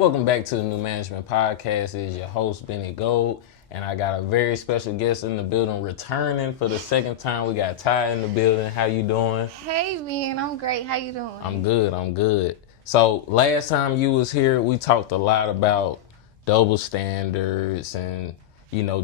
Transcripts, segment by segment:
Welcome back to the New Management Podcast. It is your host, Benny Gold, and I got a very special guest in the building returning for the second time. We got Ty in the building. How you doing? Hey, Ben. I'm great. How you doing? I'm good. So last time you was here, we talked a lot about double standards and,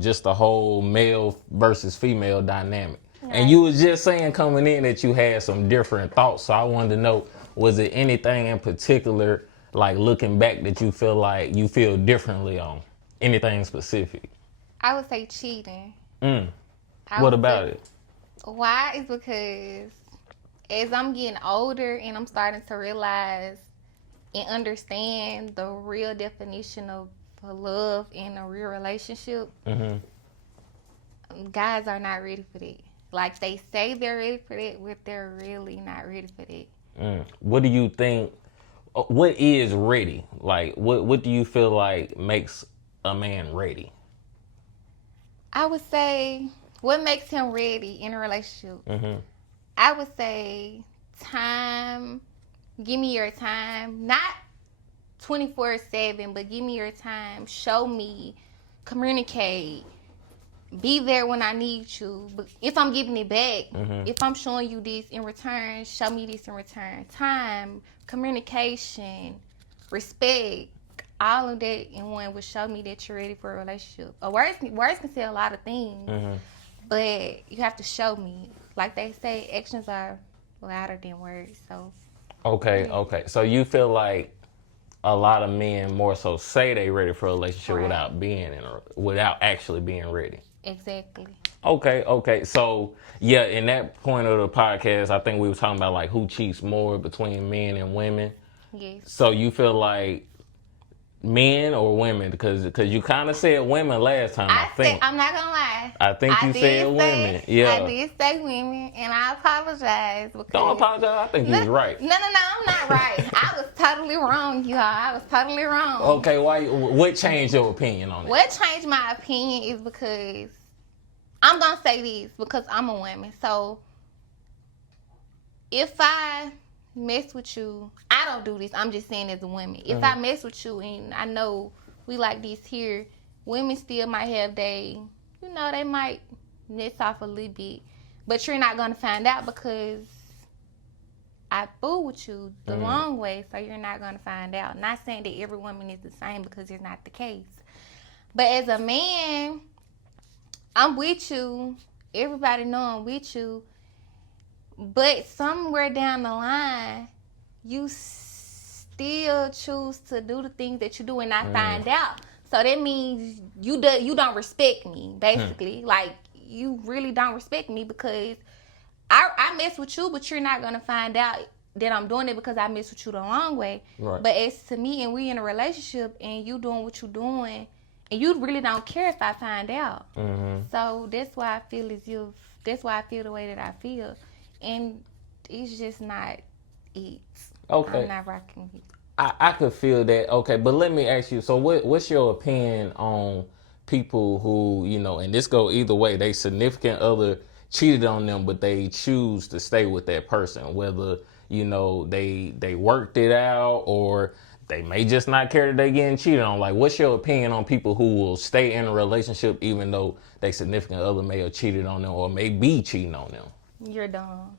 just the whole male versus female dynamic. Right. And you was just saying coming in that you had some different thoughts. So I wanted to know, was it anything in particular, like looking back, that you feel like you feel differently on? Anything specific? I would say cheating. What about it? Why? Is because as I'm getting older and I'm starting to realize and understand the real definition of love in a real relationship, guys are not ready for that. Like, they say they're ready for that, but they're really not ready for that. What do you think? What is ready? Like, what do you feel like makes a man ready? I would say, what makes him ready in a relationship? I would say time. Give me your time. Not 24/7, but give me your time. Show me. Communicate. Be there when I need you. But if I'm giving it back, if I'm showing you this in return, show me this in return. Time, communication, respect, all of that in one will show me that you're ready for a relationship. Words can say a lot of things, but you have to show me. Like they say, actions are louder than words. So. Okay. So you feel like a lot of men more so say they ready for a relationship without actually being ready. Exactly. Okay. So, yeah, in that point of the podcast, I think we were talking about, like, who cheats more between men and women. Yes. So you feel like men or women? Because you kind of said women last time, I think. I'm not going to lie. I think you said women. Yeah. I did say women, and I apologize. Don't apologize. I think you was right. No, I'm not right. I was totally wrong, y'all. I was totally wrong. Okay, what changed your opinion on it? What changed my opinion is because, I'm going to say this, because I'm a woman. So, if I mess with you, I don't do this, I'm just saying as a woman. If I mess with you and I know we like this here, women still might have they might mess off a little bit. But you're not going to find out because I fool with you the wrong way, so you're not going to find out. Not saying that every woman is the same, because it's not the case. But as a man, I'm with you. Everybody know I'm with you. But somewhere down the line, you still choose to do the things that you do and not find out. So that means you don't respect me, basically. Like, you really don't respect me, because I mess with you, but you're not going to find out that I'm doing it because I mess with you the wrong way. Right. But as to me, and we in a relationship, and you doing what you're doing, and you really don't care if I find out. So that's why I feel the way that I feel. And it's just not it. Okay. I'm not rocking with it. I could feel that. Okay, but let me ask you, so what's your opinion on people who, and this go either way, they significant other cheated on them, but they choose to stay with that person, whether, they worked it out, or they may just not care that they getting cheated on. Like, what's your opinion on people who will stay in a relationship even though they significant other may have cheated on them or may be cheating on them? You're dumb.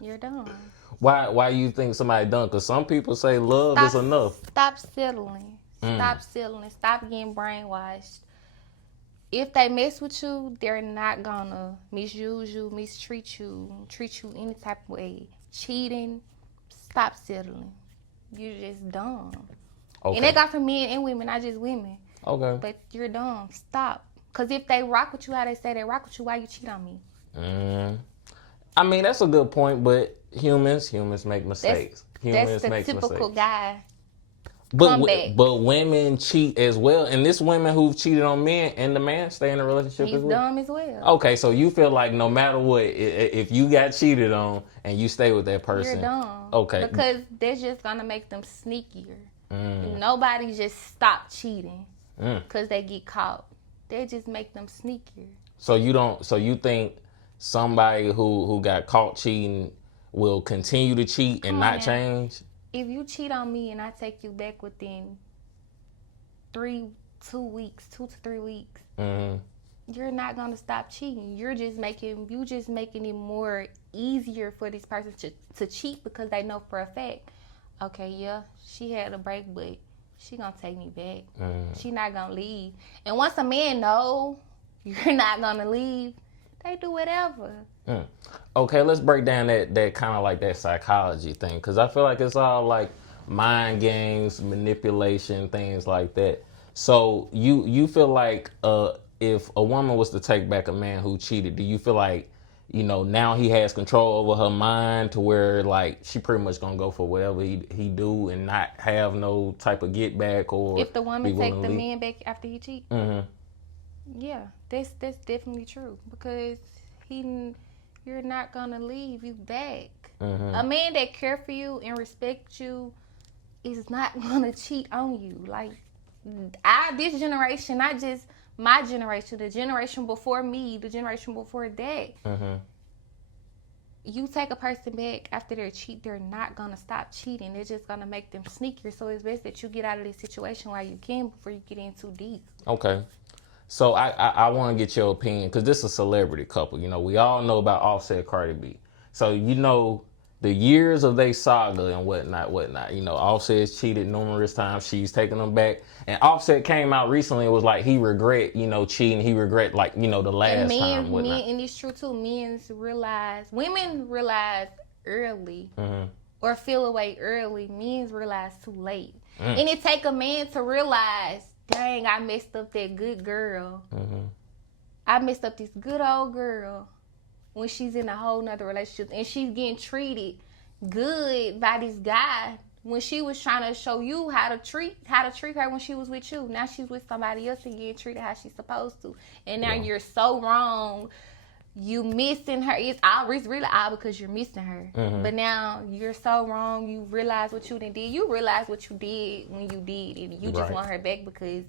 You're dumb. Why you think somebody done? Because some people say love is enough. Stop settling. Stop settling. Stop getting brainwashed. If they mess with you, they're not gonna misuse you, mistreat you, treat you any type of way. Cheating. Stop settling. You're just dumb. Okay. And that got for men and women, not just women. Okay. But you're dumb. Stop. Because if they rock with you how they say they rock with you, why you cheat on me? I mean, that's a good point, but humans make mistakes. That's the typical guy. But women cheat as well, and this women who've cheated on men, and the man stay in a relationship as well. He's dumb as well. Okay, so you feel like no matter what, if you got cheated on and you stay with that person, you're dumb. Okay, because that's just gonna make them sneakier. Nobody just stop cheating because they get caught. They just make them sneakier. So you think somebody who got caught cheating will continue to cheat and not change? if you cheat on me and I take you back within 2 to 3 weeks, you're not gonna stop cheating. You're just making it more easier for this person to cheat because they know for a fact, okay, yeah, she had a break, but she gonna take me back. She not gonna leave. And once a man know you're not gonna leave, they do whatever. Okay, let's break down that kind of like that psychology thing, because I feel like it's all like mind games, manipulation, things like that. So you feel like if a woman was to take back a man who cheated, do you feel like, you know, now he has control over her mind to where like she pretty much gonna go for whatever he do and not have no type of get back? Or if the woman take the man back after he cheat, yeah, that's definitely true, because you're not gonna leave you back. A man that care for you and respect you is not gonna cheat on you. Like, this generation, not just my generation, the generation before me, the generation before that. You take a person back after they're not gonna stop cheating. They're just gonna make them sneakier. So it's best that you get out of this situation while you can before you get in too deep. Okay. So I want to get your opinion, because this is a celebrity couple. You know, we all know about Offset, Cardi B. So, you know, the years of they saga and whatnot. You know, Offset's cheated numerous times. She's taken them back. And Offset came out recently and was like, he regret, you know, cheating. He regret, like, you know, the last time. And it's true too. Women realize early or feel away early. Men realize too late. And it take a man to realize, dang, I messed up that good girl. I messed up this good old girl when she's in a whole nother relationship and she's getting treated good by this guy when she was trying to show you how to treat her when she was with you. Now she's with somebody else and getting treated how she's supposed to. And now you're so wrong. You missing her. It's really all because you're missing her. But now you're so wrong. You realize what you did. You realize what you did when you did, and you just want her back because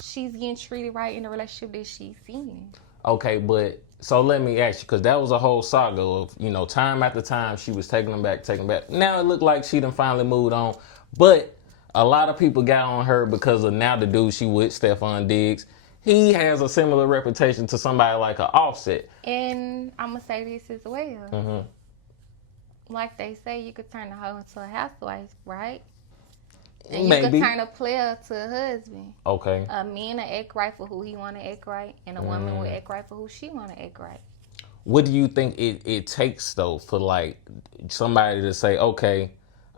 she's getting treated right in the relationship that she's in. Okay, but so let me ask you, because that was a whole saga of, you know, time after time she was taking them back. Now it looked like she done finally moved on, but a lot of people got on her because of now the dude she with, Stephon Diggs. He has a similar reputation to somebody like an Offset. And I'm going to say this as well. Like they say, you could turn a hoe into a housewife, right? And you could turn a player to a husband. Okay. A man will act right for who he want to act right, and a woman will act right for who she want to act right. What do you think it takes, though, for, like, somebody to say, okay,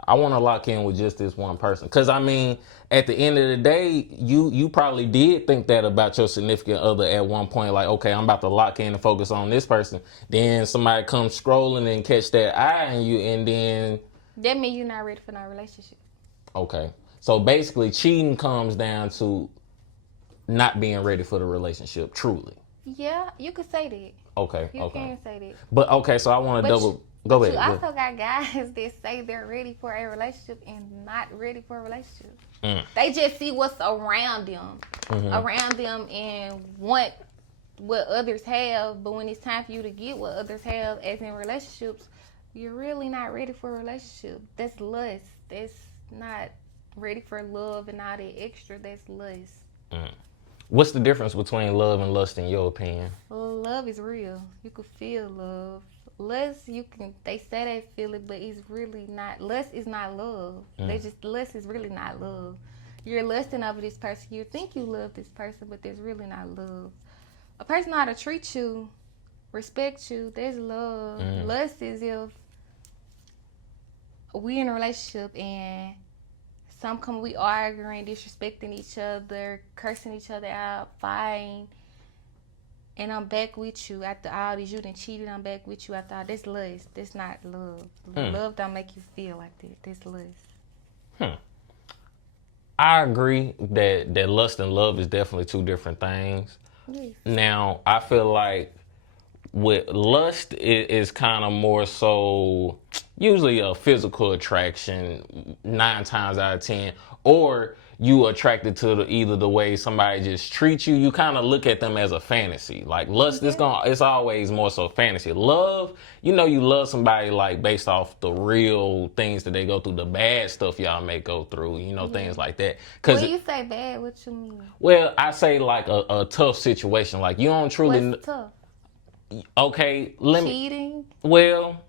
I want to lock in with just this one person? Because, I mean, at the end of the day, you probably did think that about your significant other at one point. Like, okay, I'm about to lock in and focus on this person. Then somebody comes scrolling and catch that eye on you, and then... That means you're not ready for no relationship. Okay. So, basically, cheating comes down to not being ready for the relationship, truly. Yeah, you could say that. Okay. You can say that. But, okay, so I want to double... Go ahead. You also got guys that say they're ready for a relationship and not ready for a relationship. They just see what's around them, and want what others have. But when it's time for you to get what others have, as in relationships, you're really not ready for a relationship. That's lust. That's not ready for love and all that extra. That's lust. What's the difference between love and lust in your opinion? Love is real. You can feel love. Lust, they say they feel it, but it's really not. Lust is not love. Lust is really not love. You're lusting over this person. You think you love this person, but there's really not love. A person know how to treat you, respect you, there's love. Lust is if we in a relationship and we arguing, disrespecting each other, cursing each other out, fighting, and I'm back with you after all this. You done cheated, I'm back with you after all. That's lust. That's not love. Love don't make you feel like that. That's lust. I agree that lust and love is definitely two different things. Yes. Now, I feel like with lust, it is kind of more so usually a physical attraction 9 times out of 10, or you attracted to either the way somebody just treats you. You kind of look at them as a fantasy. Like lust, it's always more so fantasy. Love, you love somebody like based off the real things that they go through, the bad stuff y'all may go through, things like that. When you say bad, what you mean? Well, I say like a tough situation. Like you don't truly. What's tough? Okay, Cheating? Well,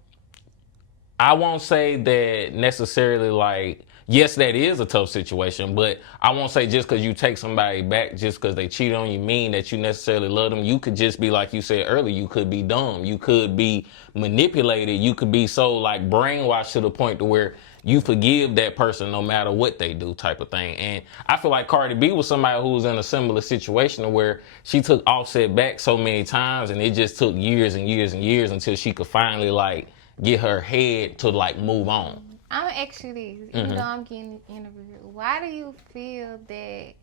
I won't say that necessarily like, yes, that is a tough situation, but I won't say just because you take somebody back just because they cheated on you mean that you necessarily love them. You could just be, like you said earlier, you could be dumb. You could be manipulated. You could be so like brainwashed to the point to where you forgive that person no matter what they do type of thing. And I feel like Cardi B was somebody who was in a similar situation where she took Offset back so many times and it just took years and years and years until she could finally like get her head to like move on. I'm actually this, even though I'm getting interviewed. Why do you feel that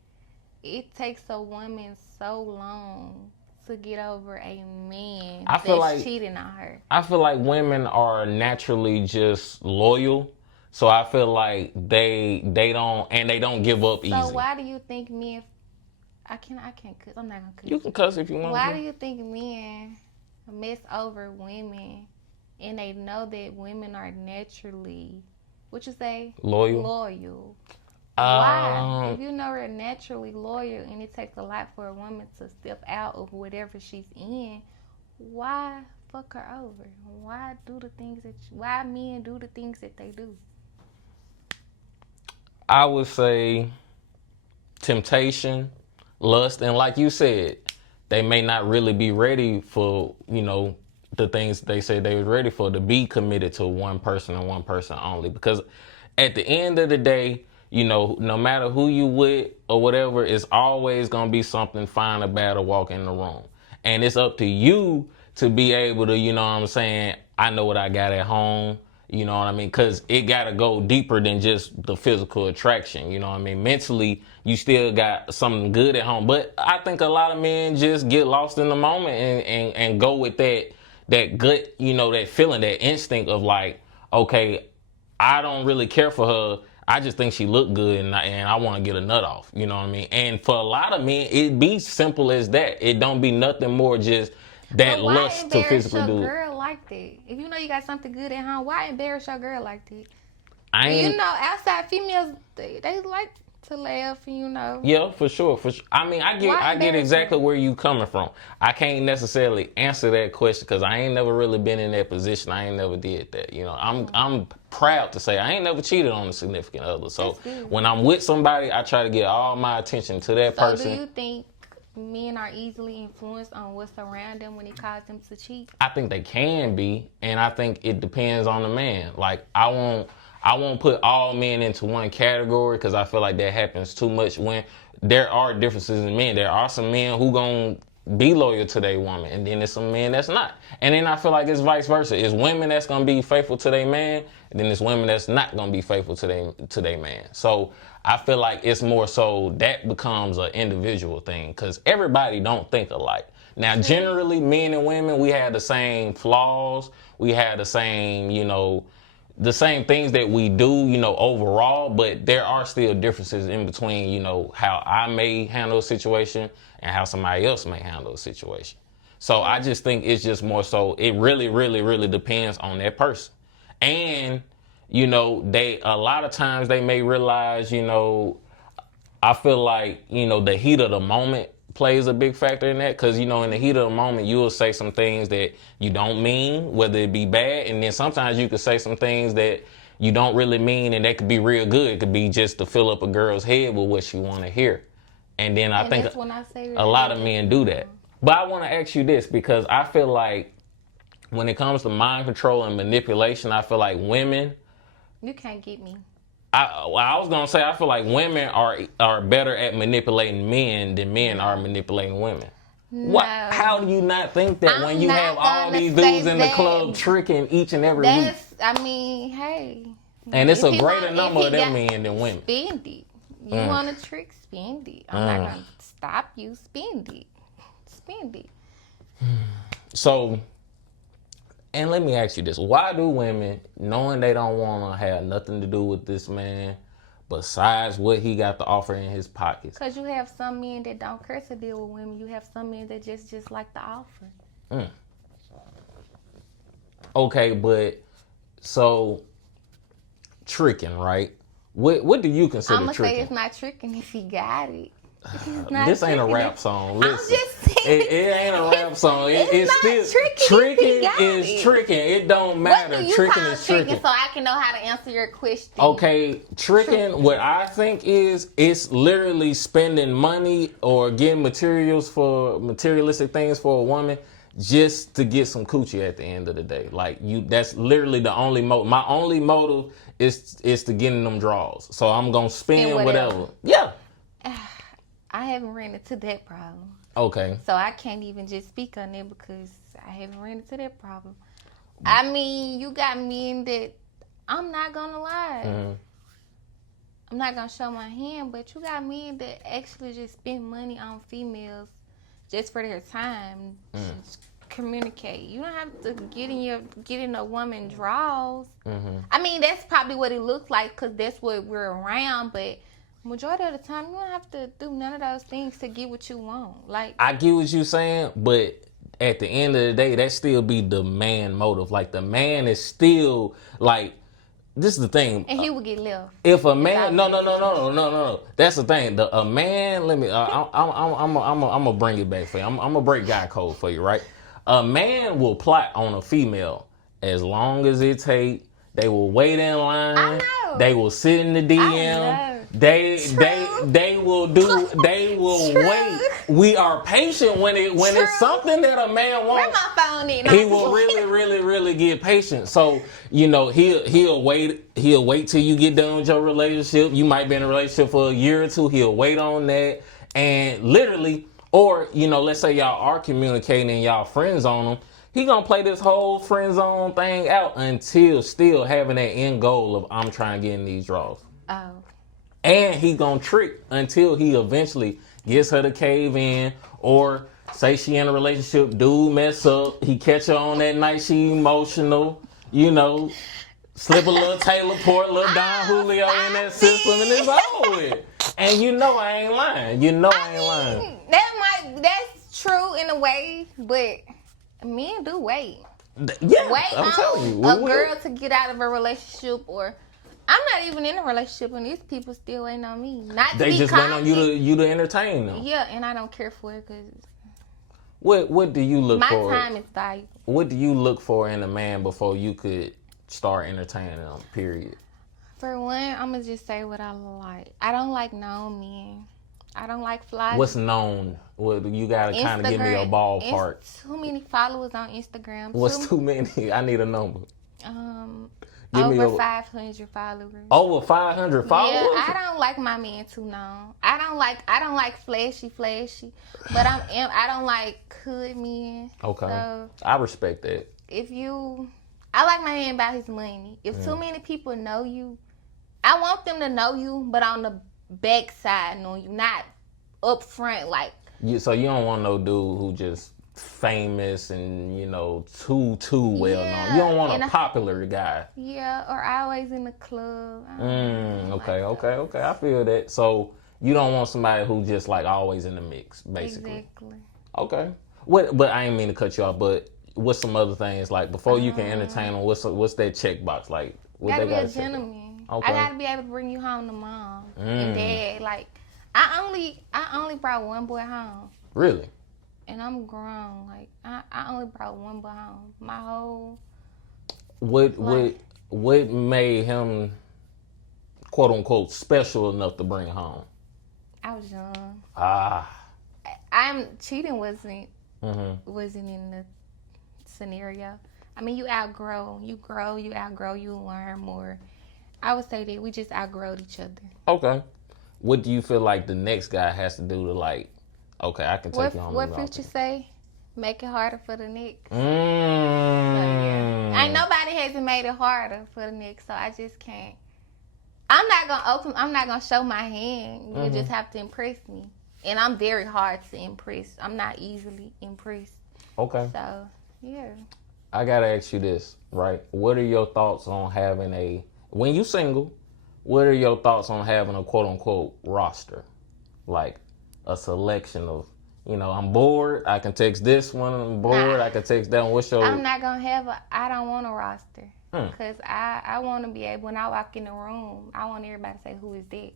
it takes a woman so long to get over a man that's cheating on her? I feel like women are naturally just loyal. So I feel like they don't give up easy. So why do you think men? I can't cuss. I'm not gonna cuss. You can cuss if you want. Why do you think men mess over women, and they know that women are naturally, what you say? Loyal. Why? If you know they're naturally loyal, and it takes a lot for a woman to step out of whatever she's in, why fuck her over? Why men do the things that they do? I would say temptation, lust, and like you said, they may not really be ready for, the things they said they was ready for, to be committed to one person and one person only. Because at the end of the day, no matter who you with or whatever, it's always going to be something fine or bad to walk in the room. And it's up to you to be able to, I know what I got at home. You know what I mean? Because it got to go deeper than just the physical attraction. You know what I mean? Mentally, you still got something good at home. But I think a lot of men just get lost in the moment and go with that gut, that feeling, that instinct of like, okay, I don't really care for her. I just think she looked good and I want to get a nut off. You know what I mean? And for a lot of men, it be simple as that. It don't be nothing more just that lust to physically do. Girl like that? If you know you got something good at home, why embarrass your girl like that? Outside females, they like to laugh and Yeah, for sure. I mean, I get exactly where you coming from. I can't necessarily answer that question because I ain't never really been in that position. I ain't never did that. I'm proud to say I ain't never cheated on a significant other. So when I'm with somebody, I try to get all my attention to that person. Do you think men are easily influenced on what's around them when it causes them to cheat? I think they can be, and I think it depends on the man. Like I won't put all men into one category because I feel like that happens too much when there are differences in men. There are some men who gonna be loyal to their woman, and then there's some men that's not. And then I feel like it's vice versa. It's women that's gonna be faithful to their man, and then it's women that's not gonna be faithful to their man. So I feel like it's more so that becomes an individual thing because everybody don't think alike. Now, generally, men and women, we have the same flaws. We have the same, the same things that we do, overall, but there are still differences in between, how I may handle a situation and how somebody else may handle a situation. So I just think it's just more so, it really, really, really depends on that person. And, a lot of times they may realize, I feel like, the heat of the moment plays a big factor in that because, in the heat of the moment, you will say some things that you don't mean, whether it be bad. And then sometimes you could say some things that you don't really mean and that could be real good. It could be just to fill up a girl's head with what she want to hear. And then I think a lot of men do that. But I want to ask you this because I feel like when it comes to mind control and manipulation, I feel like women... You can't get me. I was going to say, I feel like women are better at manipulating men than men are manipulating women. No. How do you not think that when you have all these dudes in the club tricking each and every week? Hey. And it's a greater number of them men than women. Spend it. You want to trick? Spend it. I'm not going to stop you. Spend it. Spend it. So... And let me ask you this. Why do women, knowing they don't want to have nothing to do with this man, besides what he got to offer in his pockets. Because you have some men that don't care to deal with women. You have some men that just like the offer. Okay, but so tricking, right? What do you consider I'm gonna tricking? say it's not tricking if he got it. This ain't a rap song. Listen, I'm just saying. it ain't a rap song. It's not still tricking is tricking. It don't matter. What do you Tricking call is tricking. so I can know how to answer your question? Okay, tricking, what I think is, it's literally spending money or getting materialistic things for a woman just to get some coochie at the end of the day. Like, that's literally the only motive. My only motive is to get in them draws. So I'm gonna spend whatever. Yeah. I haven't ran into that problem. Okay. So I can't even just speak on it because I haven't ran into that problem. I mean, you got men that, I'm not gonna lie. I'm not gonna show my hand, but you got men that actually just spend money on females just for their time. Just communicate. You don't have to get in a woman draws. I mean, that's probably what it looks like because that's what we're around, but majority of the time, you don't have to do none of those things to get what you want. Like, I get what you're saying, but at the end of the day, that still be the man motive. Like, the man is still, like, this is the thing. And he would get left. If a man, no. That's the thing. A man, let me, I'm gonna bring it back for you. I'm gonna break guy code for you, right? A man will plot on a female as long as it take. They will wait in line. I know. They will sit in the DM. They will wait. We are patient when it's something that a man wants. Where my phone in? He will really get patient. So, he'll wait till you get done with your relationship. You might be in a relationship for a year or two. He'll wait on that. And literally, or, let's say y'all are communicating and y'all friend zone him. He gonna play this whole friend zone thing out until still having that end goal of, I'm trying to get in these draws. Oh. And he gonna trick until he eventually gets her to cave in, or say she in a relationship, dude mess up, he catch her on that night, she emotional, slip a little Taylor Port, little Don Julio in that system, and it's over with. And I ain't lying. I ain't lying. That's true in a way, but men do wait. Yeah, wait I'm telling you. A girl to get out of a relationship, or I'm not even in a relationship, and these people still waiting on me. They just waiting on you to entertain them. Yeah, and I don't care for it because what do you look for? My time is valuable. What do you look for in a man before you could start entertaining them? Period. For one, I'm gonna just say what I like. I don't like known men. I don't like fly. What's known? Well, you gotta kind of give me a ballpark. Too many followers on Instagram. What's too many? I need a number. Over 500 followers. Over 500 followers? Yeah, I don't like my man too known. I don't like flashy, but I don't like hood men. Okay. So I respect that. I like my man about his money. If too many people know you, I want them to know you, but on the backside knowing you, not up front like. So you don't want no dude who just famous and too well known. You don't want a popular guy. Yeah, or always in the club. Okay. I feel that. So you don't want somebody who just like always in the mix, basically. Exactly. Okay. But I ain't mean to cut you off. But what's some other things like before you can entertain them? What's that checkbox like? What gotta they be a gentleman. Okay. I gotta be able to bring you home to mom and dad. Like I only brought one boy home. Really? And I'm grown. Like I only brought one boy home. My whole what made him quote unquote special enough to bring home? I was young. Cheating wasn't in the scenario. I mean, you outgrow, you learn more. I would say that we just outgrowed each other. Okay. What do you feel like the next guy has to do to like, okay, I can take you home? What Future say? Make it harder for the next. So, yeah. Ain't nobody hasn't made it harder for the next, so I just can't. I'm not gonna show my hand. You just have to impress me. And I'm very hard to impress. I'm not easily impressed. Okay. So, yeah. I gotta ask you this, right? What are your thoughts on having when you single, what are your thoughts on having a quote unquote roster? Like a selection of, I'm bored, I can text this one, I'm bored, I can text that one. What's your... I'm not gonna have I don't want a roster. Because I want to be able, when I walk in the room, I want everybody to say, who is that?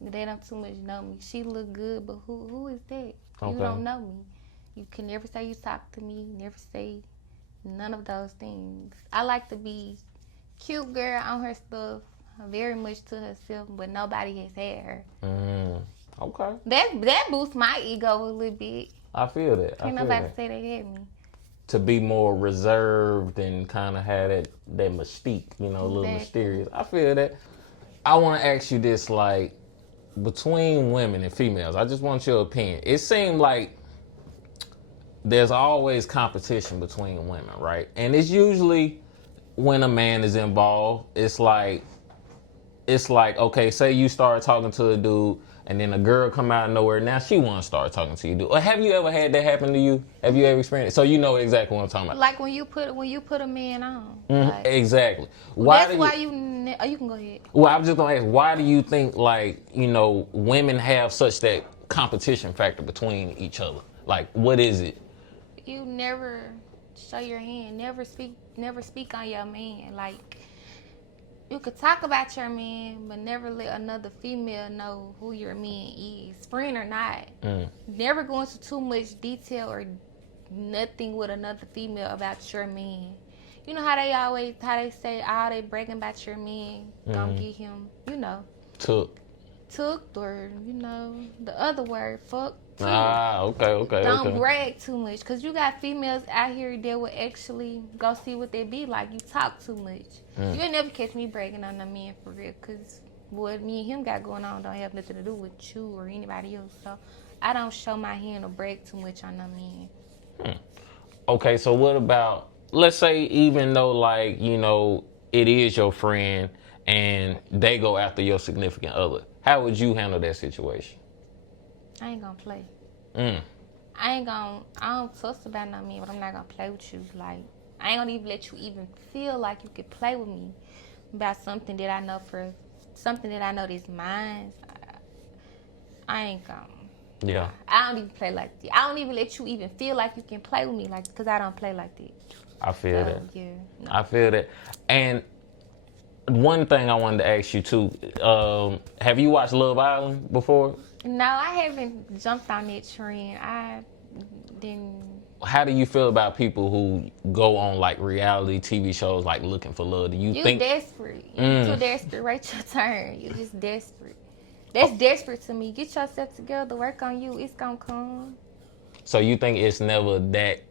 They don't too much know me. She look good, but who is that? Okay. You don't know me. You can never say you talk to me, never say none of those things. I like to be cute girl on her stuff, very much to herself, but nobody has had her. Okay. That boosts my ego a little bit. I feel that. Can't nobody say they had me. To be more reserved and kind of have that mystique, a little mysterious. I feel that. I want to ask you this, like, between women and females, I just want your opinion. It seems like there's always competition between women, right? And it's usually when a man is involved, it's like, okay, say you start talking to a dude and then a girl come out of nowhere, now she want to start talking to you. Dude. Or have you ever had that happen to you? Have you ever experienced it? So you know exactly what I'm talking about. Like when you put a man on. Like, exactly. You can go ahead. Well, I was just going to ask, why do you think, like, women have such that competition factor between each other? Like, what is it? You never show your hand. Never speak on your man. Like, you could talk about your man, but never let another female know who your man is, friend or not. Never go into too much detail or nothing with another female about your man. You know how they say all they bragging about your man, gonna get him, took, or the other word, fuck. Too. Okay. Don't brag too much, cause you got females out here that will actually go see what they be like. You talk too much. You'll never catch me bragging on a man for real, cause what me and him got going on don't have nothing to do with you or anybody else. So I don't show my hand or brag too much on a man. Okay, so what about, let's say, even though, like, it is your friend and they go after your significant other, how would you handle that situation? I ain't gonna play. I don't fuss about no man, but I'm not gonna play with you. Like, I ain't gonna even let you even feel like you could play with me about something that I know that's mine. I ain't gonna. Yeah. I don't even play like that. I don't even let you even feel like you can play with me, like, because I don't play like that. I feel that. Yeah. No. I feel that. And one thing I wanted to ask you too, have you watched Love Island before? No, I haven't jumped on that trend. I didn't. How do you feel about people who go on like reality TV shows like looking for love? Do you think desperate? You're too desperate. Wait your turn. You're just desperate. That's desperate to me. Get yourself together. Work on you. It's gonna come. So you think it's never that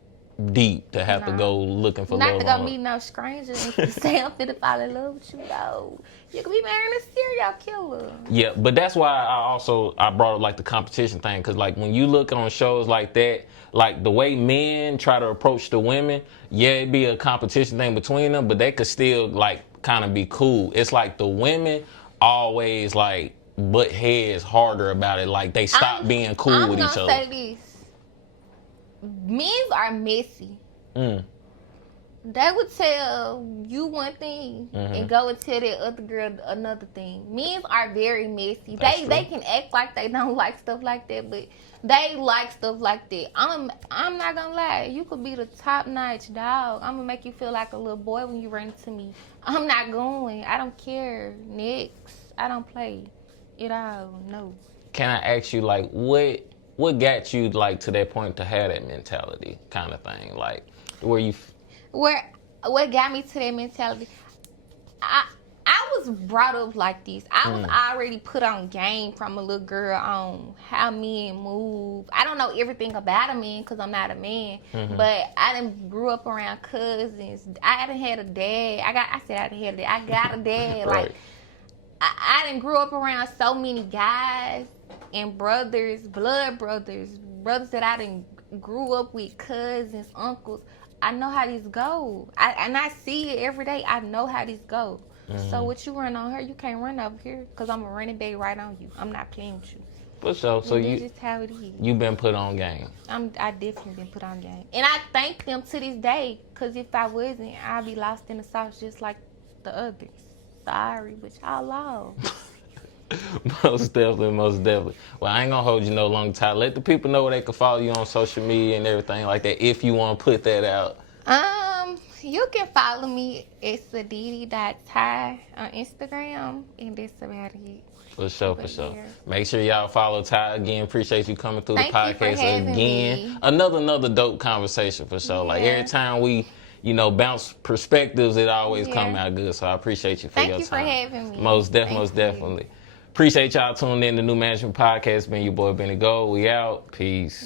deep to have to go looking for love? Not to go meet no stranger and say I'm finna fall in love with you. No, you could be marrying a serial killer. Yeah, but that's why I brought up like the competition thing, because like when you look on shows like that, like the way men try to approach the women, yeah, it'd be a competition thing between them, but they could still like kind of be cool. It's like the women always like butt heads harder about it, like they stop being cool with each other. I'm gonna say this. Men are messy. They would tell you one thing and go and tell that other girl another thing. Men are very messy. They can act like they don't like stuff like that, but they like stuff like that. I'm not gonna lie. You could be the top notch dog. I'm gonna make you feel like a little boy when you run into me. I'm not going. I don't care. Next. I don't play it all. No. Can I ask you, like, what got you like to that point to have that mentality kind of thing, like what got me to that mentality? I was brought up like this. I was already put on game from a little girl on how men move. I don't know everything about a man because I'm not a man, but I done grew up around cousins. I done had a dad. I got a dad. Right. Like I done grew up around so many guys and brothers, blood brothers that I done grew up with, cousins, uncles. I know how these go. I see it every day. I know how these go. So what you run on her, you can't run over here because I'm a running back right on you. I'm not playing with you. For sure. So just how it is. You've been put on game. I definitely been put on game. And I thank them to this day, because if I wasn't, I'd be lost in the sauce just like the others. sorry, but y'all lost. Most definitely, most definitely. Well, I ain't gonna hold you no long time. Let the people know where they can follow you on social media and everything like that if you want to put that out. You can follow me at sadidi.ty on Instagram, and that's about it. For sure, for But sure. yeah. Make sure y'all follow Ty again. Appreciate you coming through Thank the you for podcast having again. me. Another dope conversation for sure. Like Yeah. every time we, bounce perspectives, it always Yeah. come out good. So I appreciate you for Thank your you for time. having me. Most Thank you. definitely. Appreciate y'all tuning in to New Management Podcast. Been your boy Benny Gold. We out. Peace.